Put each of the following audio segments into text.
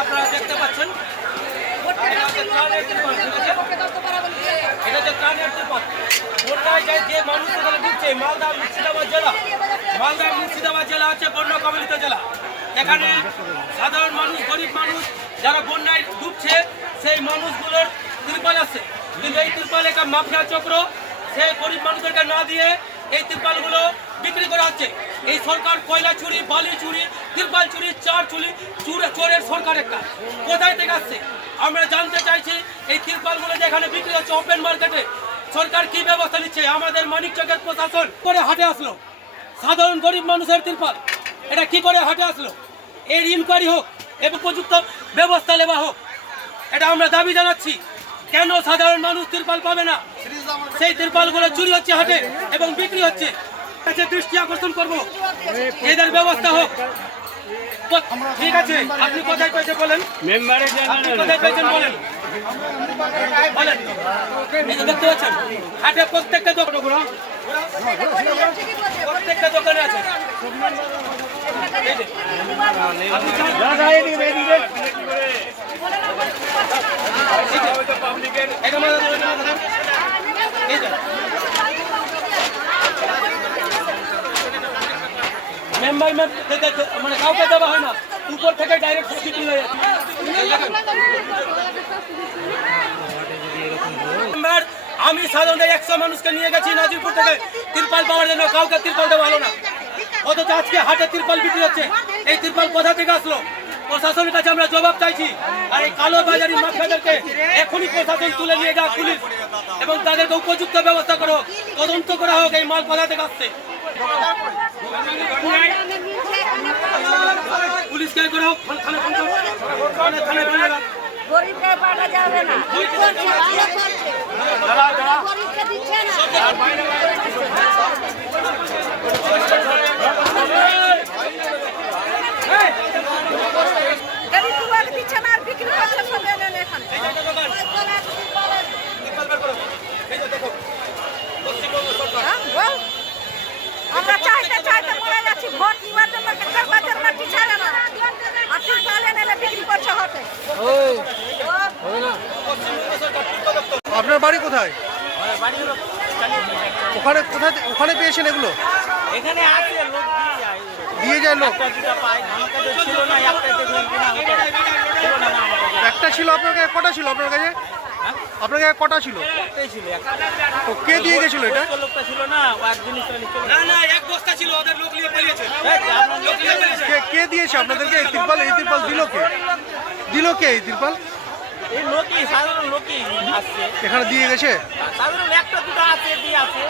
আপনারা দেখতে পাচ্ছেন। এটা ত্রিপল, ত্রিপল। যে- মানুষ মালদা মুর্শিদাবাদ জেলা। মুর্শিদাবাদ জেলা বন্যা জেলা। এখানে সাধারণ মানুষ গরিব মানুষ যারা বন্যায় সেই মানুষগুলোর ত্রিপাল এই ত্রিপাল একটা চক্র। সেই গরিব মানুষদেরকে না দিয়ে এই ত্রিপালগুলো বিক্রি করা হচ্ছে। এই সরকার কয়লা চুরি বালি চুরি ত্রিপাল চুরি চার চুরি চুরে চোরের সরকার একটা। কোথায় থেকে আসছে? আমরা জানতে চাইছি, এই ত্রিপালগুলো যে এখানে বিক্রি হচ্ছে ওপেন মার্কেটে সরকার কি ব্যবস্থা নিচ্ছে? আমাদের মানিক চকের প্রশাসন করে হাটে আসলো। সাধারণ গরিব মানুষের তিরপাল, এটা কি করে হাটে আসলো? এর ইনকোয়ারি হোক এবং উপযুক্ত ব্যবস্থা নেওয়া হোক, এটা আমরা দাবি জানাচ্ছি। কেন সাধারণ মানুষ তিরপাল পাবে না? সেই তিরপালগুলো চুরি হচ্ছে হাটে এবং বিক্রি হচ্ছে। দৃষ্টি আকর্ষণ করব। এদের ব্যবস্থা হোক। ঠিক আছে আপনি কোথায় পেয়েছেন বলেন? মেম্বারে আপনি কোথায় পেয়েছেন বলেন? বলেন। দেখতে পাচ্ছেন? হাটে প্রত্যেকটা দোকানগুলো প্রত্যেকটা দোকানে আছে। এই যে। আপনি চান- এটা মাথা এটা মাথা এই যে। মেম্বার মেম- দে- দে- দে- মানে কাউকে দেওয়া হয় না। উপর থেকে ডাইরেক্ট বিক্রি হয়ে মেম্বার, আমি সাধারণত একশো মানুষকে নিয়ে গেছি নাজিরপুর থেকে। তিরপাল পাওয়ার জন্য কাউকে তিরপাল দেওয়া হলো না। অথচ আজকে হাটে তিরপাল বিক্রি হচ্ছে। এই তিরপাল কোথা থেকে আসলো? প্রশাসনের কাছে আমরা জবাব চাইছি। আর এই কালো বাজারি মাফিয়াদেরকে এখনই প্রশাসন তুলে নিয়ে যাওয়া পুলিশ। এবং তাদেরকে উপযুক্ত ব্যবস্থা করো। তদন্ত করা হোক এই মাল কোথা থেকে আসছে। পুলিশকে করা হোক থানা থানায় ফোন করো। গরিবকে পাঠা যাবে না কি করছে গরিবকে দিচ্ছে না গরিব দিচ্ছে না আর বিক্রি করছে সব এখানে এই যে একটা দোকান, তিরপাল বের করো। এই যে দেখো, পশ্চিমবঙ্গ সরকার। হ্যাঁ, বল। আমরা চাইতে চাইতে মরে যাচ্ছি ভোট নিবার জন্য কেউ বাজার মাটি ছাড়ে না আর তুই পালে নেলে বিক্রি করছে হতে পশ্চিমবঙ্গ সরকার পূর্ত দপ্তর। আপনার বাড়ি কোথায়? ওখানে কোথায় ওখানে পেয়েছেন এগুলো? এখানে আছে লোক দিয়ে যায় লোক? একটা ছিল আপনার কাছে কটা ছিল আপনার কাছে আপনার কাছে কটা ছিল? তো কে দিয়ে গেছিল এটা? লোকটা ছিল না ও এক জিনিসটা নিয়ে চলে না না এক বস্তা ছিল ওদের লোক নিয়ে পালিয়েছে। গেছে। আপনার লোক নিয়ে গেছে। কে কে দিয়েছে আপনাদেরকে? এই তিরপাল এই তিরপাল দিল কে? দিল কে এই তিরপাল? এই লোকই সাধারণ আসছে এখানে দিয়ে গেছে? সাধারণ একটা দুটো আছে দিয়ে আছে।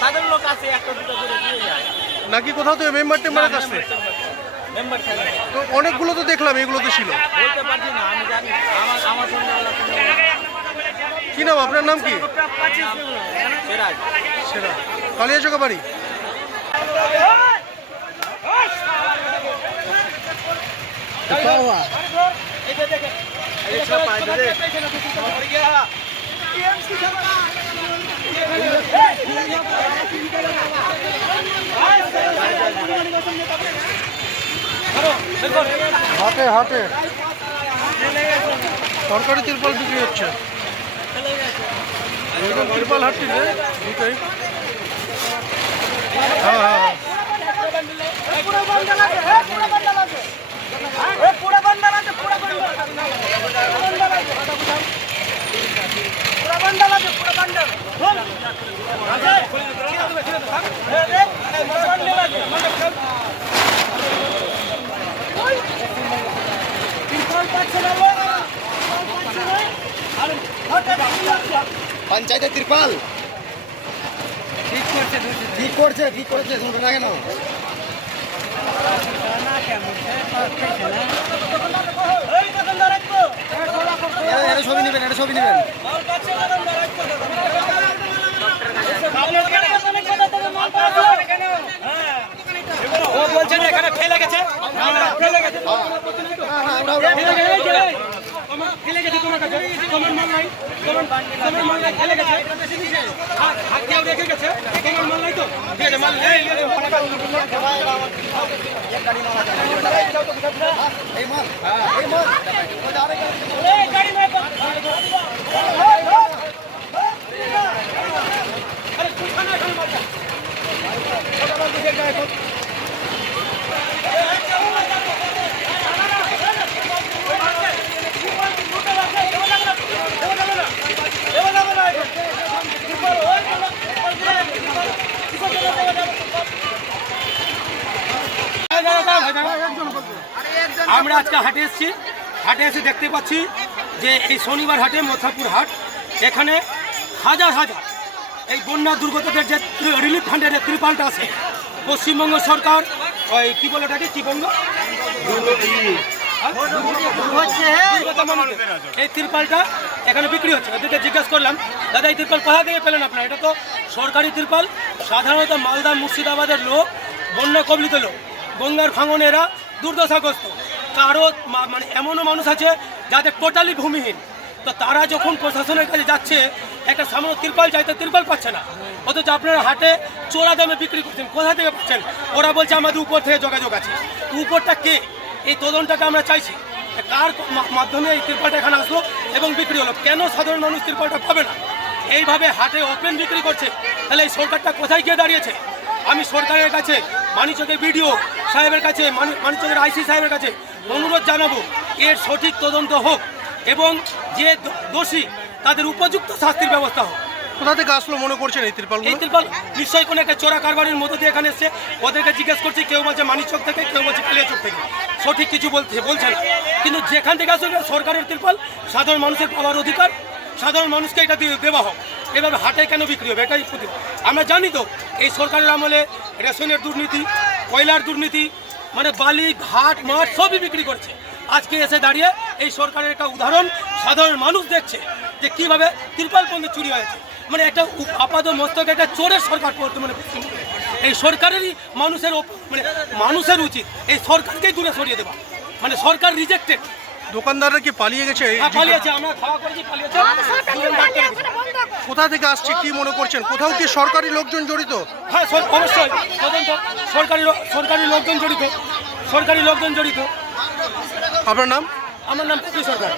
সাধারণ লোক আছে একটা দুটো করে দিয়ে যায়। নাকি কোথাও তো মেম্বার কাছে মেম্বার তো অনেকগুলো তো দেখলাম এগুলো তো ছিল। বলতে পারছি না আমি জানি আমার আমার সঙ্গে কি নাম আপনার নাম কি? সেরাজ। সেরা কালিয়াচকা বাড়ি? দেখেন হাটে হাটে। সরকারি তিরপাল বিক্রি হচ্ছে। এরকম তিরপাল হাটটি দুটোই হ্যাঁ হ্যাঁ হ্যাঁ। পঞ্চায়েতের ত্রিপাল। ঠিক করছে ঠিক করছে ঠিক করছে শুনবে না কেন? ছবি নেবেন, এটা ছবি নেবেন। ও বলছে যে এখানে গেছে। ফেলে গেছে। ফেলে মাল নাই। নাই। নাই তো। মাল এই এই, এই মাল এই মাল এই গাড়ি নাই আরে কোথায় না এখানে মালটা ওটা মাল দিয়ে গায়ে কর। আমরা আজকে হাটে এসেছি। হাটে এসে দেখতে পাচ্ছি যে এই শনিবার হাটে মথাপুর হাট, এখানে হাজার হাজার এই বন্যা দুর্গতদের যে রিলিফ ফান্ডের যে ত্রিপালটা আছে, পশ্চিমবঙ্গ সরকার, ওই কি বলে ওটাকে, কি বঙ্গ? এই তিরপালটা এখানে বিক্রি হচ্ছে। ওদেরকে জিজ্ঞেস করলাম, দাদা, এই তিরপাল কোথা থেকে পেলেন আপনারা? এটা তো সরকারি তিরপাল, সাধারণত মালদা মুর্শিদাবাদের লোক, বন্যা কবলিত লোক, গঙ্গার ভাঙনেরা দুর্দশাগ্রস্ত। কারও মানে এমনও মানুষ আছে যাদের টোটালি ভূমিহীন। তো তারা যখন প্রশাসনের কাছে যাচ্ছে, একটা সামান্য তিরপাল চাইতে তিরপাল পাচ্ছে না। অথচ আপনারা হাটে চোরা দামে বিক্রি করছেন, কোথা থেকে পাচ্ছেন? ওরা বলছে, আমাদের উপর থেকে যোগাযোগ আছে। উপরটা কে? এই তদন্তটা আমরা চাইছি। কার মাধ্যমে এই তিরপালটা এখানে আসলো এবং বিক্রি হলো? কেন সাধারণ মানুষ তিরপালটা পাবে না? এইভাবে হাটে ওপেন বিক্রি করছে। তাহলে এই সরকারটা কোথায় গিয়ে দাঁড়িয়েছে? আমি সরকারের কাছে, মানিচকের বিডিও সাহেবের কাছে, মানি- মানিচকের আইসি সাহেবের কাছে অনুরোধ জানাব এর সঠিক তদন্ত হোক এবং যে দোষী তাদের উপযুক্ত শাস্তির ব্যবস্থা হোক। কোথা থেকে আসলো মনে করছেন এই ত্রিপাল এই তিরপাল নিশ্চয়ই কোনো একটা চোরা কারবারির মধ্যে দিয়ে এখানে এসছে। ওদেরকে জিজ্ঞেস করছি কেউ বলছে মানিচক থেকে কেউ বলছে কালিয়াচক থেকে। সঠিক কিছু বলছে বলছে না। কিন্তু যেখান থেকে আসলে সরকারের তিরপাল সাধারণ মানুষের পাওয়ার অধিকার সাধারণ মানুষকে এটা দিয়ে দেওয়া হোক। এভাবে হাটে কেন বিক্রি হবে? এটাই আমরা জানি তো এই সরকারের আমলে রেশনের দুর্নীতি কয়লার দুর্নীতি মানে বালি, ঘাট, মাঠ সবই বিক্রি করছে। আজকে এসে দাঁড়িয়ে এই সরকারের একটা উদাহরণ সাধারণ মানুষ দেখছে যে কীভাবে ত্রিপাল পর্যন্ত চুরি হয়েছে। মানে একটা আপাত মস্তকে একটা চোরের সরকার বর্তমানে মানে এই সরকারেরই মানুষের মানে মানুষের উচিত এই সরকারকেই দূরে সরিয়ে দেওয়া। মানে সরকার রিজেক্টেড দোকানদাররা কি পালিয়ে গেছে? এই পালিয়েছে আমরা খাওয়া করেছি পালিয়েছে। কোথা থেকে আসছে কি মনে করছেন? কোথাও কি সরকারি লোকজন জড়িত? হ্যাঁ সর- অবশ্যই তদন্ত। সরকারি সরকারি লোকজন জড়িত। সরকারি লোকজন জড়িত। আপনার নাম? আমার নাম সরকার।